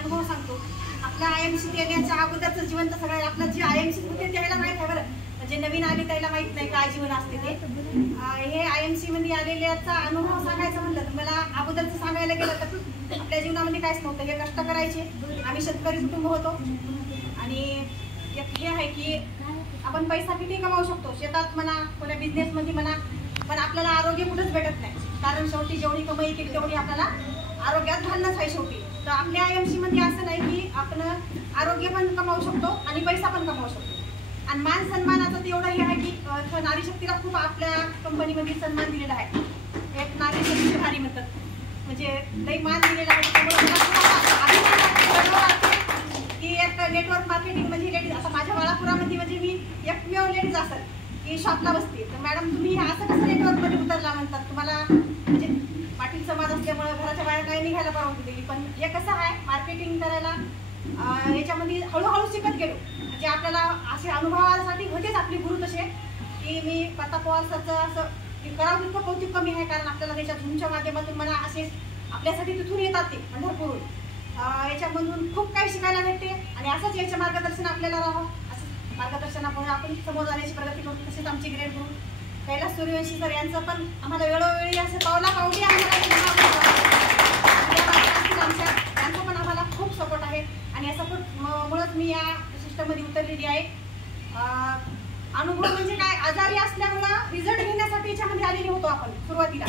अनुभव सांगतो. आपल्या IMC येण्याच्या अगोदरचं जीवन तर सगळं आपलं जे IMC होते त्याला माहित आहे बरं, म्हणजे नवीन आले त्याला माहित नाही काय जीवन असते ते. हे IMC मध्ये आलेल्याचा अनुभव सांगायचं म्हणलं तर मला अगोदरचं सांगायला गेलं तर आपल्या जीवनामध्ये काहीच नव्हतं. हे कष्ट करायचे, आम्ही शेतकरी कुटुंब होतो आणि एक हे आहे की आपण पैसा किती कमावू शकतो, शेतात म्हणा कोणत्या बिझनेसमध्ये म्हणा, पण आपल्याला आरोग्य कुठंच भेटत नाही. कारण शेवटी जेवढी कमाई केली तेवढी आपल्याला आरोग्यात घालणंच आहे शेवटी. तर आपल्या IMC मध्ये असं नाही की आपण आरोग्य पण कमावू शकतो आणि पैसा पण कमावू शकतो. आणि मान सन्मानाचं तेवढं हे आहे की नारी शक्तीला खूप आपल्या कंपनीमध्ये सन्मान दिलेला आहे. एक नारी शक्ती भारी म्हणतात, म्हणजे लई मान दिलेला आहे. त्यामुळे की एक नेटवर्क मार्केटिंग म्हणजे लेडीज, आता माझ्या बाळापुरामध्ये म्हणजे मी एकमेव लेडीज असेल की शॉपला बसते. तर मॅडम तुम्ही असं कसं नेटवर्कमध्ये उतरला म्हणतात, तुम्हाला म्हणजे पाटील समाज असल्यामुळे घराच्या बाहेर काही निघायला परवानगी दिली. पण हे कसं आहे मार्केटिंग करायला याच्यामध्ये हळूहळू शिकत गेलो. म्हणजे आपल्याला असे अनुभवासाठी होतेच आपले गुरु तसे की मी प्रताप पवार सरचं असं करावं तितकं कौतुक कमी आहे. कारण आपल्याला त्याच्या झूमच्या माध्यमातून मला असे आपल्यासाठी तिथून येतात ते पंढरपूरून, याच्यामधून खूप काही शिकायला भेटते. आणि असंच याच्या मार्गदर्शन आपल्याला राहावं, असं मार्गदर्शनामुळे आपण समोर जाण्याची प्रगती करतो. तसेच आमचे ग्रेड गुरु कैलास सूर्यवंशी सर यांचं पण आम्हाला वेळोवेळी असं पावला पावली त्यांचा पण आम्हाला खूप सपोर्ट आहे. आणि या सपोर्टमुळेच मी या सिस्टममध्ये उतरलेली आहे. अनुभव म्हणजे काय, आजारी असल्यामुळं रिझल्ट घेण्यासाठी याच्यामध्ये आलेले होतो आपण सुरुवातीला.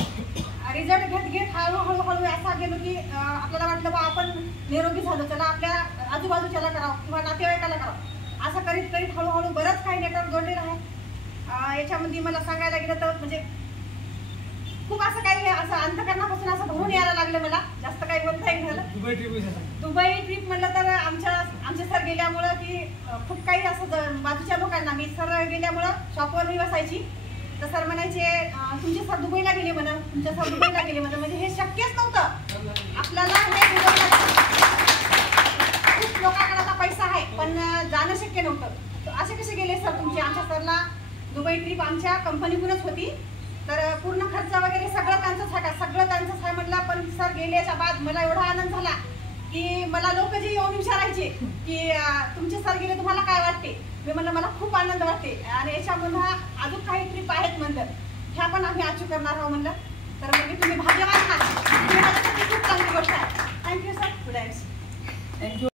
रिझल्ट घेत हळूहळू असा गेलो की आपल्याला वाटलं बा आपण निरोगी झालो, चला आपल्या आजूबाजूच्याला करावं किंवा नातेवाईकाला करावं. असं करीत हळूहळू बरंच काही नेटवर्क जोडलेलं आहे. याच्यामध्ये मला सांगायला गेलं तर म्हणजे खूप असं काही असं अंतकरणापासून असं भरून यायला लागलं. मला जास्त काही बोलता नाही झालं. दुबई ट्रिप म्हणलं तर आमचे सर गेल्यामुळं की खूप काही असं बाजूच्या लोकांना, मी सर गेल्यामुळं शॉपवर मी बसायची तर सर म्हणायचे तुमचे सर दुबईला गेले म्हणा, तुमच्या सर दुबईला गेले म्हणा. म्हणजे हे शक्यच नव्हतं आपल्याला. हे खूप लोकांकडे आता पैसा आहे पण जाणं शक्य नव्हतं. असे कसे गेले सर तुमचे? आमच्या सरला दुबई ट्रिप आमच्या कंपनीतूनच होती, तर पूर्ण खर्च वगैरे सगळं त्यांचंच आहे म्हटलं. पण सर गेल्याच्या बाद मला एवढा आनंद झाला की मला लोक जे येऊन विचारायचे की तुमचे सर गेले तुम्हाला काय वाटते. मी म्हणलं मला खूप आनंद वाटते आणि याच्यामधून अजून काही ट्रिप आहेत म्हणलं, ह्या पण आम्ही अचीव करणार आहोत म्हणलं. तर म्हणजे तुम्ही भाग्यवान आहात, खूप चांगली गोष्ट आहे. Thank you sir. गुड. थँक्यू.